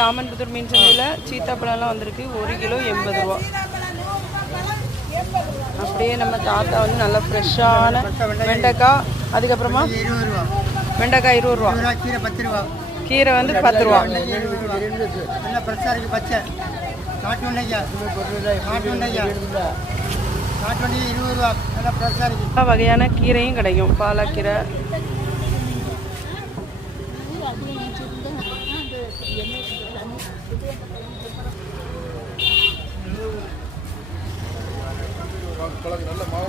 ராமன்புத்தூர் மீன் சந்தையில் சீத்தாப்பழம்லாம் வந்திருக்கு. 1 கிலோ 80 ரூபா. அப்படியே நம்ம தாத்தா வந்து நல்லா ஃப்ரெஷ்ஷான வெண்டைக்காய், அதுக்கப்புறமா வெண்டைக்காய் 20 ரூபா, கீரை 10 ரூபா, கீரை வந்து 10 ரூபா. நல்லா ஃப்ரெஷ்ஷாக இருக்குது. பச்சை நாட்டு வெண்டைக்காய், நாட்டு வெண்டைக்காய் 20 ரூபா, நல்லா ஃப்ரெஷ்ஷாக இருக்குது. எல்லா வகையான கீரையும் கிடைக்கும். பாலக்கீரை, நல்ல மாவு